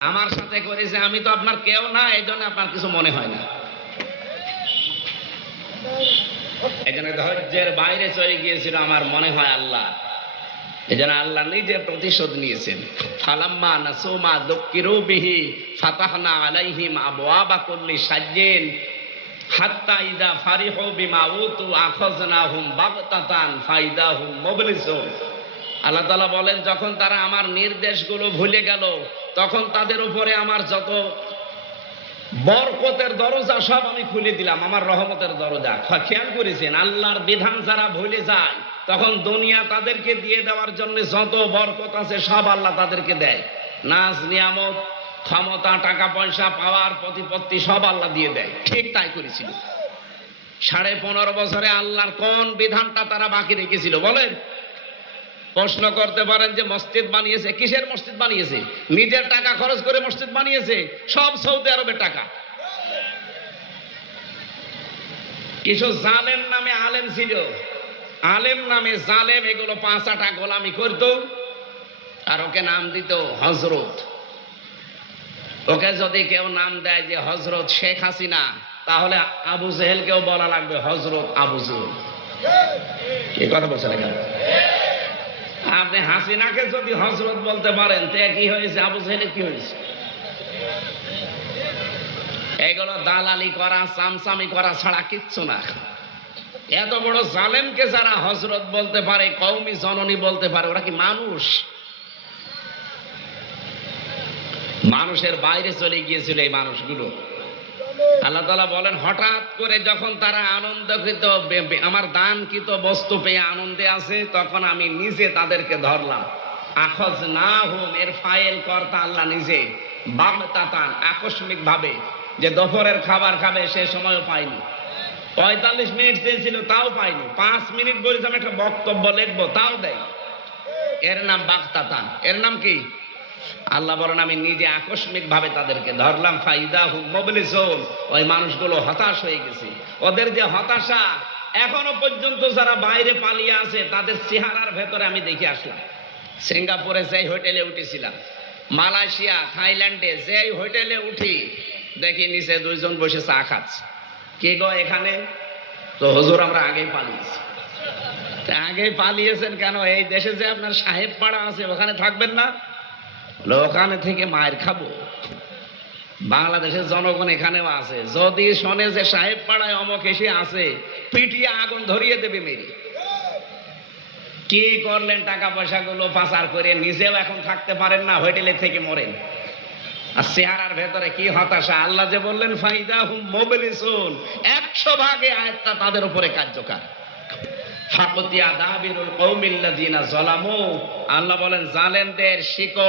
আমার সাথে করেছে, আমি তো আপনার কেউ না, এই জন্য আপনার কিছু মনে হয় না। এই জন্য ধৈর্যের বাইরে চলে গিয়েছিল আমার মনে হয় আল্লাহ। এই জন্য আল্লাহ নিজে প্রতিশোধ নিয়েছেন। ফালাম্মা নাসুমা যুক্কিরু বিহি ফাতাহনা আলাইহিম আবওয়াবা কুল্লি শাইইন হাত্তা ইযা ফারিহু বিমা উতু আখাযনাহুম বাগতাতান ফাইদাহুম মুবলিসুন। আল্লাহ তাআলা বলেন, যখন তারা আমার নির্দেশগুলো ভুলে গেল, তখন তাদের উপরে আমার যত বরকতের দরজা সব আমি খুলে দিলাম, আমার রহমতের দরজা। খেয়াল করেছেন, আল্লাহর বিধান যারা ভুলে যায়, তখন দুনিয়া তাদেরকে দিয়ে দেওয়ার জন্য যত বরকত আছে সব আল্লাহ তাদেরকে দেয়। নাজ নিয়ামত, ক্ষমতা, টাকা পয়সা, পাওয়ার, প্রতিপত্তি সব আল্লাহ দিয়ে দেয়। ঠিক তাই করেছিল। 15.5 বছরে আল্লাহর কোন বিধানটা তারা বাকি রেখেছিল বলেন? প্রশ্ন করতে পারেন যে মসজিদ বানিয়েছে, কিসের মসজিদ বানিয়েছে? নিজের টাকা খরচ করে মসজিদ বানিয়েছে, সব সৌদি আরবের টাকা। কিছু জালেম নামে আলেম ছিল, আলেম নামে জালেম, এগুলো 5 আটা গোলামি করত, আর ওকে নাম দিত হজরত। ওকে যদি কেউ নাম দেয় যে হজরত শেখ হাসিনা, তাহলে আবু জেহেলকেও বলা লাগবে হজরত আবু জেহেল। কি কথা বলছেন এখানে? আপনি হাসিনাকে যদি হজরত বলতে পারেন, তে কি হয়েছে? আবু জেহেলের কি হয়েছে? এগুলো দালালি করা, চামচামি করা ছাড়া কিচ্ছু না। এত বড় জালেমকে যারা হজরত বলতে পারে, কওমি জননী বলতে পারে, ওরা কি মানুষ? মানুষের বাইরে চলে গিয়েছিল এই মানুষগুলো। আল্লাহ তাআলা বলেন, হঠাৎ করে যখন তারা আনন্দকৃত, আমার দানকৃত বস্তু পেয়ে আনন্দে আছে, তখন আমি নিজে তাদেরকে ধরলাম। আখাযনাহুম, এর ফাইল কর্তা আল্লাহ নিজে। বাগতাতান, আকস্মিক ভাবে, যে দুপুরের খাবার খাবে সে সময়ও পাইনি। 45 মিনিট চেয়েছিল, তাও পাইনি। 5 মিনিট বলেছে আমি একটা বক্তব্য লিখবো, তাও দেয়। এর নাম বাগতাতান। এর নাম কি? আল্লাহ বলেন, আমি নিজে আকস্মিক ভাবে তাদেরকে ধরলাম। ফাইদাহুম মুবলিসুন, ওই মানুষগুলো হতাশ হয়ে গেছে। ওদের যে হতাশা, এখনো পর্যন্ত যারা বাইরে পালিয়ে আছে তাদের চেহারার ভেতরে আমি দেখে আসলাম। সিঙ্গাপুরে যেই হোটেলে উঠেছিলাম, মালয়েশিয়া, থাইল্যান্ডে যেই হোটেলে উঠি, দেখি নিচে 2 জন বসে চা খাচ্ছে। কে গো এখানে? তো হুজুর আমরা আগেই পালিয়েছি। আগে পালিয়েছেন কেন? এই দেশে যে আপনার সাহেব পাড়া আছে, ওখানে থাকবেন না? ওখানে থেকে মায়ের খাবো। বাংলাদেশের জনগণ এখানেও আছে, যদি শোনে যে সাহেব পাড়ায় অমক এসে আছে, পিটিয়ে আগুন ধরিয়ে দেবে মেরে। কি করলেন? টাকা পয়সা গুলো পাচার করে নিজেও এখন থাকতে পারেন না, হোটেলে থেকে মরেন। আর চেহারার ভেতরে কি হতাশা! আল্লাহ যে বললেন ফাইদাহুম মুবলিসুন, 100 ভাগে আয়াতটা তাদের উপরে কার্যকর। ফাকুতিয়া দাবিরুল কওমিল্লাযিনা যালামু, আল্লাহ বলেন জালেমদের শিকড়